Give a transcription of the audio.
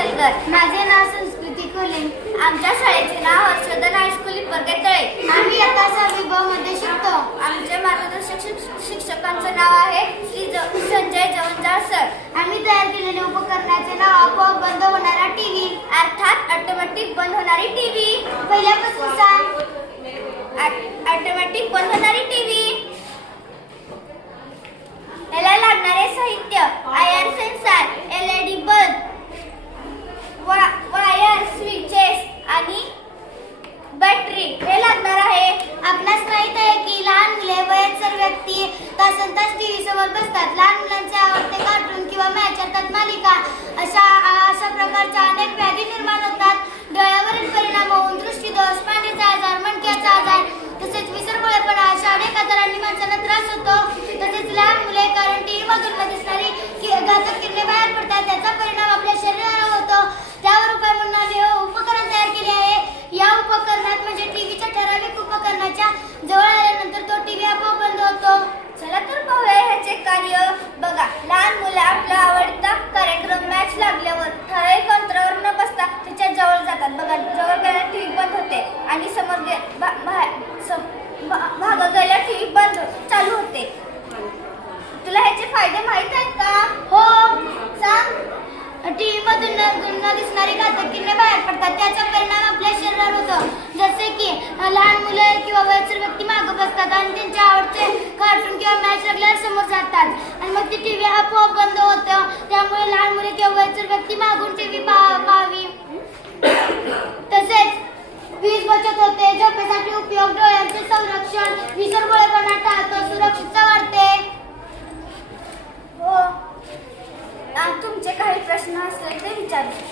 माझे नाव संस्कृती कोले. आमच्या शाळेचे नाव हर्षवर्धन हायस्कूल इपरगेतळे. आम्ही आता 6वी ब मध्ये शिकतो. आमचे मार्गदर्शक शिक्षकांचं नाव आहे श्री संजय जवंजाळ सर. आम्ही तयार केलेल्या उपकरणाचे नाव आपोआप बंद होणारा टीव्ही, अर्थात ऑटोमॅटिक बंद होणारी टीव्ही. पहिल्यापासून सांग. ऑटोमॅटिक बंद होणारी टीव्ही. याला लागणारे साहित्य IR sensor, LED bulb, wire, switches आणि बॅटरी हे लागणार आहे. आपणास माहित आहे की लहान मुले वयस्कर व्यक्ती तासनतास टीव्ही समोर बसतात. लहान मुलांचे आवडते कार्टून किंवा मॅच अर्थात मालिका अशा प्रकारच्या अनेक व्याधी निर्माण होतात. डोळ्यावरील परिणाम होऊन दृष्टीदोष, पाण्याचा आजार, मणक्याचा आजार तसेच विसरभोळेपणा अशा अनेक आजारांनी माणसांना त्रास होतो. तसेच लहान मुले कारण टीव्ही मधून न दिसणारी घातक किरणे बाहेर पडतात, त्याचा परिणाम आपल्या शरीरावर होतो. त्यावर उपाय म्हणून आम्ही उपकरण तयार केले आहे. या उपकरणात म्हणजे टीव्हीच्या ठराविक उपकरणाच्या जवळ आल्यानंतर तो टीव्ही आपोआप बंद होतो. चला तर पाहूया ह्याचे कार्य. बघा, लहान मुले आपला आवडता कार्यक्रम मॅच लागल्यावर ठराविक अंतरावर न बसता त्याच्या जवळ जातात. बघा, जवळ गेल्या टीव्ही बंद होते आणि समोर भाग गेल्या टीव्ही बंद चालू होते. तुला ह्याचे फायदे माहित आहेत का? हो, सांग. टीव्ही मधून न दिसणारी घातक किरणे बाहेर पडतात, त्याचा परिणाम आपल्या शरीरावर होतो. जसे की लहान मुले किंवा वयस्कर व्यक्ती मागे बसतात आणि त्यांच्या आवडते कार्टून किंवा मॅच लागल्यावर समोर जातात आणि मग ती टीव्ही आपोआप बंद होतं. त्यामुळे लहान मुले किंवा वयस्कर व्यक्ती मागून टीव्ही पाहावी. तसेच वीज बचत होते, झोपेसाठी उपयोग, डोळ्यांचे संरक्षण, विसरभोळेपणा टाळतो, सुरक्षितता वाढते. हो. तुमचे काही प्रश्न असले ते विचारू.